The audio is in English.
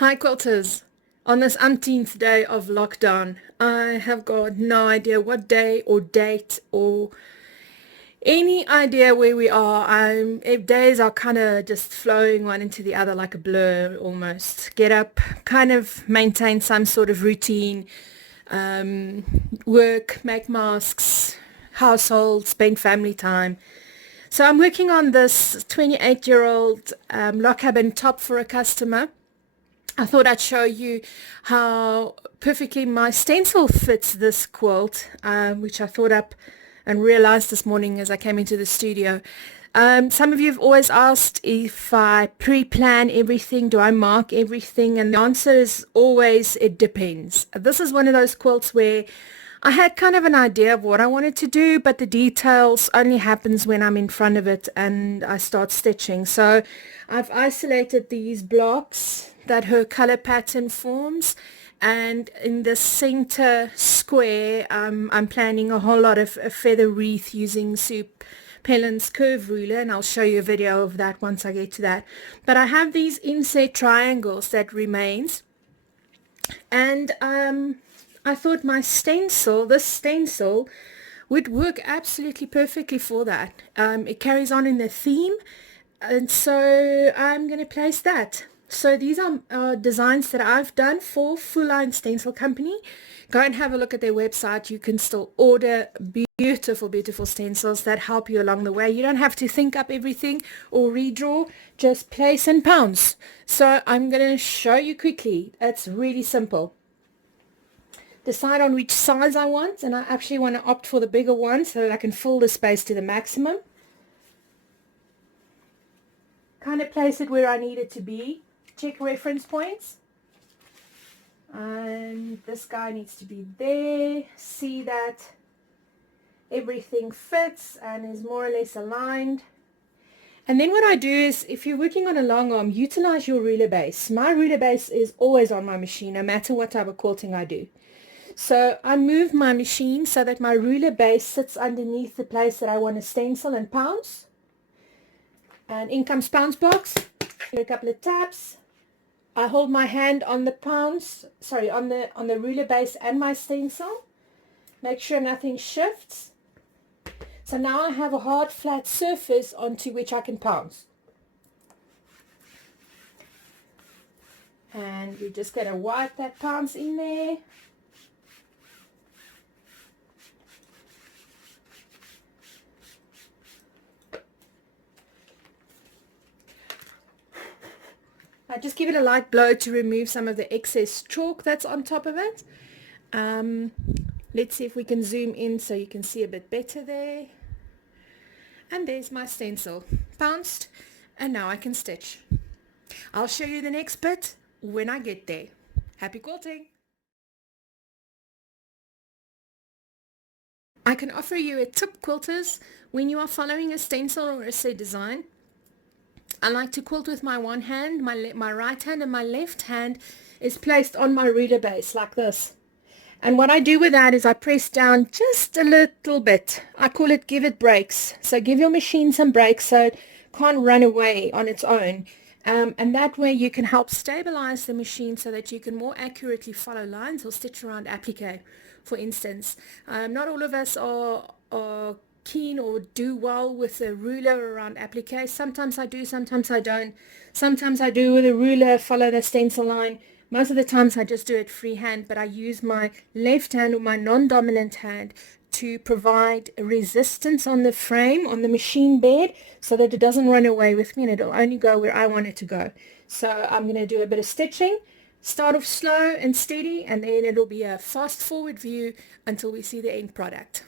Hi quilters! On this umpteenth day of lockdown, I have got no idea what day or date or any idea where we are. Days are kind of just flowing one into the other like a blur almost. Get up, kind of maintain some sort of routine, um, work, make masks, household, spend family time. So I'm working on this 28-year-old log cabin top for a customer. I thought I'd show you how perfectly my stencil fits this quilt, which I thought up and realized this morning as I came into the studio. Some of you have always asked if I pre-plan everything, do I mark everything? And the answer is always, it depends. This is one of those quilts where I had kind of an idea of what I wanted to do, but the details only happens when I'm in front of it and I start stitching. So I've isolated these blocks that her color pattern forms, and in the center square I'm planning a whole lot of a feather wreath using Sue Pellin's curve ruler, and I'll show you a video of that once I get to that. But I have these inset triangles that remains, and I thought this stencil would work absolutely perfectly for that. It carries on in the theme, and so I'm going to place that. So these are designs that I've done for Full Line Stencil Company. Go and have a look at their website. You can still order beautiful, beautiful stencils that help you along the way. You don't have to think up everything or redraw, just place and pounce. So I'm going to show you quickly. It's really simple. Decide on which size I want, and I actually want to opt for the bigger one so that I can fill the space to the maximum. Kind of place it where I need it to be. Check reference points, and this guy needs to be there. See that everything fits and is more or less aligned. And then what I do is, if you're working on a long arm, utilize your ruler base. My ruler base is always on my machine, no matter what type of quilting I do. So I move my machine so that my ruler base sits underneath the place that I want to stencil and pounce. And in comes pounce box. A couple of taps. I hold my hand on the on the ruler base and my stencil. Make sure nothing shifts. So now I have a hard flat surface onto which I can pounce. And we're just going to wipe that pounce in there. I just give it a light blow to remove some of the excess chalk that's on top of it. Let's see if we can zoom in so you can see a bit better there. And there's my stencil, pounced, and now I can stitch. I'll show you the next bit when I get there. Happy quilting! I can offer you a tip, quilters, when you are following a stencil or a set design. I like to quilt with my one hand. My right hand and my left hand is placed on my ruler base like this. And what I do with that is I press down just a little bit. I call it give it breaks. So give your machine some breaks so it can't run away on its own. And that way you can help stabilize the machine so that you can more accurately follow lines or stitch around applique, for instance. Not all of us are keen or do well with a ruler around applique. Sometimes I do, sometimes I don't. Sometimes I do with a ruler, follow the stencil line. Most of the times I just do it freehand, but I use my left hand or my non-dominant hand to provide resistance on the frame, on the machine bed, so that it doesn't run away with me and it'll only go where I want it to go. So I'm going to do a bit of stitching, start off slow and steady, and then it'll be a fast forward view until we see the end product.